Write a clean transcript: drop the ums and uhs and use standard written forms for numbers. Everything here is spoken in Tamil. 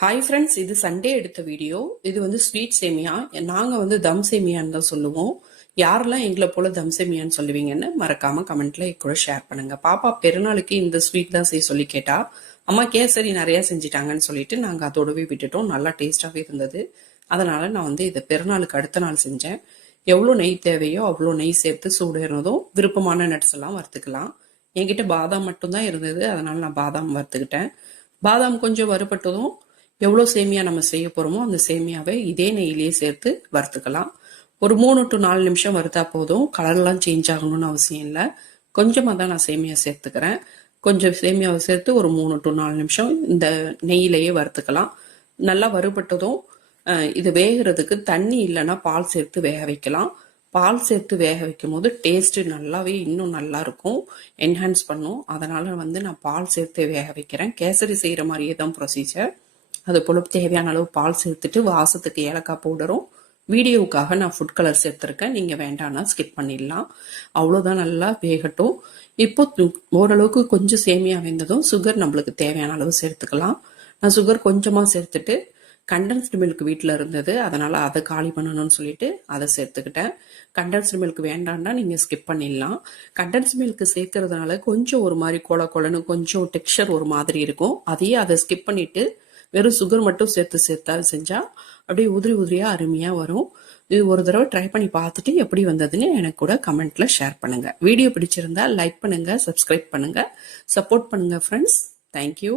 ஹாய் ஃப்ரெண்ட்ஸ், இது சண்டே எடுத்த வீடியோ. இது வந்து ஸ்வீட் சேமியா. நாங்கள் வந்து தம் சேமியான்னு தான் சொல்லுவோம். யாரெல்லாம் எங்களை போல தம் சேமியான்னு சொல்லுவீங்கன்னு மறக்காம கமெண்ட்ல கூட ஷேர் பண்ணுங்க. பாப்பா பெருநாளுக்கு இந்த ஸ்வீட் தான் செய்ய சொல்லி கேட்டா. அம்மா கேசரி நிறைய செஞ்சிட்டாங்கன்னு சொல்லிட்டு நாங்கள் அதோடவே விட்டுட்டோம். நல்லா டேஸ்டாகவே இருந்தது. அதனால நான் வந்து இதை பெருநாளுக்கு அடுத்த நாள் செஞ்சேன். எவ்வளோ நெய் தேவையோ அவ்வளோ நெய் சேர்த்து சூடு இருந்ததும் விருப்பமான நட்ஸ் எல்லாம் வறுத்துக்கலாம். என்கிட்ட பாதாம் மட்டும்தான் இருந்தது, அதனால நான் பாதாம் வறுத்துக்கிட்டேன். பாதாம் கொஞ்சம் வறுபட்டதும் எவ்வளோ சேமியா நம்ம செய்ய போகிறோமோ அந்த சேமியாவை இதே நெய்யிலேயே சேர்த்து வறுத்துக்கலாம். ஒரு 3 to 4 நிமிஷம் வறுத்தா போதும். கலர்லாம் சேஞ்ச் ஆகணும்னு அவசியம் இல்லை. கொஞ்சமாக தான் நான் சேமியா சேர்த்துக்கிறேன். கொஞ்சம் சேமியாவை சேர்த்து ஒரு 3 to 4 நிமிஷம் இந்த நெய்யிலேயே வறுத்துக்கலாம். நல்லா வறுபட்டதும் இது வேகிறதுக்கு தண்ணி இல்லைன்னா பால் சேர்த்து வேக வைக்கலாம். பால் சேர்த்து வேக வைக்கும் போது டேஸ்ட் நல்லாவே இன்னும் நல்லா இருக்கும், என்ஹான்ஸ் பண்ணும். அதனால வந்து நான் பால் சேர்த்து வேக வைக்கிறேன். கேசரி செய்கிற மாதிரியே தான் ப்ரொசீஜர். அது போல தேவையான அளவு பால் சேர்த்துட்டு வாசத்துக்கு ஏலக்காய் பவுடரும், வீடியோவுக்காக நான் ஃபுட் கலர் சேர்த்துருக்கேன். நீங்கள் வேண்டாம்னா ஸ்கிப் பண்ணிடலாம். அவ்வளோதான், நல்லா வேகட்டும். இப்போ ஓரளவுக்கு கொஞ்சம் சேமியா வெந்ததும் சுகர் நம்மளுக்கு தேவையான அளவு சேர்த்துக்கலாம். நான் சுகர் கொஞ்சமாக சேர்த்துட்டு கண்டென்ஸ்டு மில்க் வீட்டில் இருந்தது, அதனால் அதை காலி பண்ணணும்னு சொல்லிட்டு அதை சேர்த்துக்கிட்டேன். கண்டென்ஸ்டு மில்க் வேண்டாம்னா நீங்கள் ஸ்கிப் பண்ணிடலாம். கண்டென்ஸ்டு மில்க் சேர்க்கறதுனால கொஞ்சம் ஒரு மாதிரி கொலன்னு கொஞ்சம் டெக்ஸ்சர் ஒரு மாதிரி இருக்கும். அதையே அதை ஸ்கிப் பண்ணிவிட்டு வெறும் சுகர் மட்டும் சேர்த்தா செஞ்சா அப்படியே உதிரியா அருமையா வரும். இது ஒரு தடவை ட்ரை பண்ணி பார்த்துட்டு எப்படி வந்ததுன்னு எனக்கு கூட கமெண்ட்ல ஷேர் பண்ணுங்க. வீடியோ பிடிச்சிருந்தா லைக் பண்ணுங்க, சப்ஸ்கிரைப் பண்ணுங்க, சப்போர்ட் பண்ணுங்க ஃப்ரெண்ட்ஸ். தேங்க்யூ.